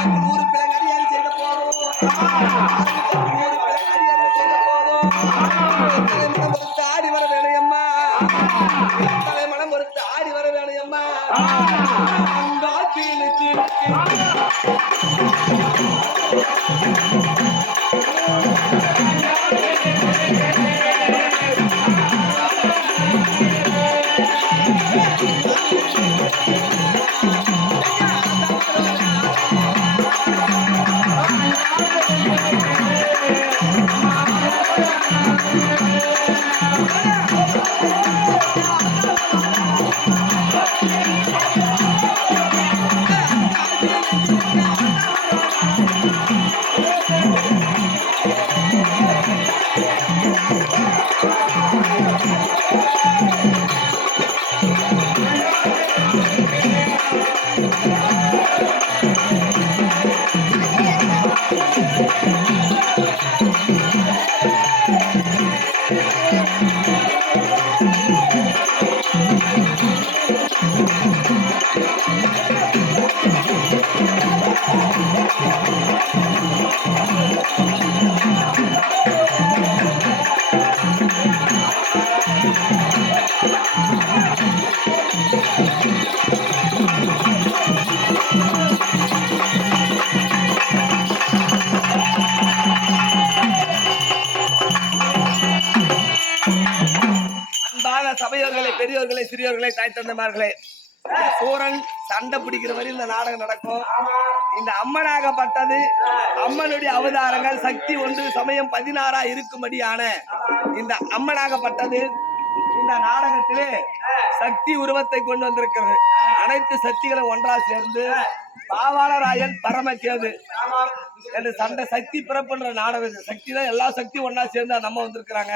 100 பிள்ளை அடியாறு செய்த போதும் ஆடி வர வேணையம்மா மனம் பொறுத்து ஆடி வர வேணையம்மா சபையோர்களே, பெரியோர்களே, சிறியோர்களே, தாய் தந்தைமார்களே, சூரன் சண்டை பிடிக்கிற வரை இந்த நாடகம் நடக்கும். இந்த அம்மனாகப்பட்டது அம்மனுடைய அவதாரங்கள் சக்தி ஒன்று சமயம் 16 இருக்கும்படியான இந்த அம்மனாகப்பட்டது இந்த நாடகத்திலே சக்தி உருவத்தை கொண்டு வந்திருக்கிறது. அனைத்து சக்திகளும் ஒன்றா சேர்ந்து பாவாளராயன் பரமகேது என்று சண்டை சக்தி பிறப்புன்ற நாடகம். சக்தி தான் எல்லா சக்தியும் ஒன்னா சேர்ந்து நம்ம வந்திருக்கிறாங்க.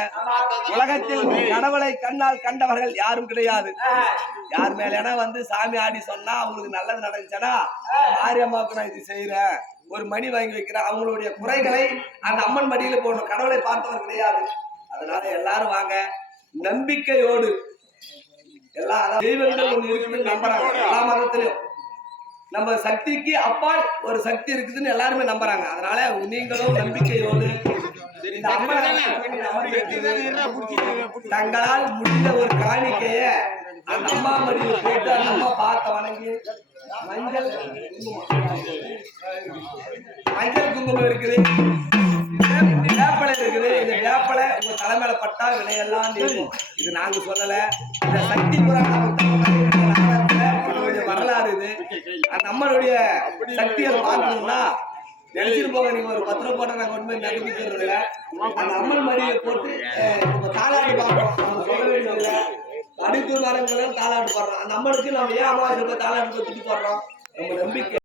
உலகத்தில் கடவுளை கண்ணால் கண்டவர்கள் யாரும் கிடையாது. யார் மேலேனா வந்து சாமி ஆடி சொன்னா அவங்களுக்கு நல்லது நடந்துச்சனா ஆரியம்மாவுக்கு நான் இது செய்யறேன், ஒரு மணி வாங்கி வைக்கிறேன், அவங்களுடைய குறைகளை அந்த அம்மன் மடியில போடணும். கடவுளை பார்த்தவர் கிடையாது. அதனால எல்லாரும் வாங்க, நம்பிக்கையோடு எல்லா தெய்வங்களும் ஒண்ணு இருக்குன்னு நம்புறாங்க. எல்லா மதத்திலையும் நம்ம சக்திக்கு அப்பால் ஒரு சக்தி இருக்குதுன்னு எல்லாருமே நம்புறாங்க. அதனால நீங்களும் நம்பிக்கையோடு தங்களால் முடிந்த ஒரு காணிக்கைய அந்த அம்மா மடியில் போட்டு அந்த அம்மா பார்த்த வணங்கி மஞ்சள் குங்குமம் இருக்குது, வேப்பலை இருக்குது. இந்த வேப்பலை உங்க தலைமையில பட்டா வினையெல்லாம் தெரியும். இது நாங்க சொல்லல, இந்த சக்தி வரலாறு. இது அந்த அம்மனுடைய சக்திகளை பார்க்கணும்னா நினைச்சிட்டு போக. நீங்க ஒரு 10 ரூபாய் போட்டா நாங்க கொண்டு போய் நம்பிக்கை அந்த அம்மன் மடியை போட்டு தாலாட்டு பார்க்கணும். அவங்க சொல்ல வேண்டியதில்ல, அடித்தூர் மரங்களும் தாலாட்டு பாடுறோம். அந்த அம்மனுக்கு நம்ம ஏன் அம்மா தாலாட்டு தூக்கி போடுறோம்? நம்ம நம்பிக்கை.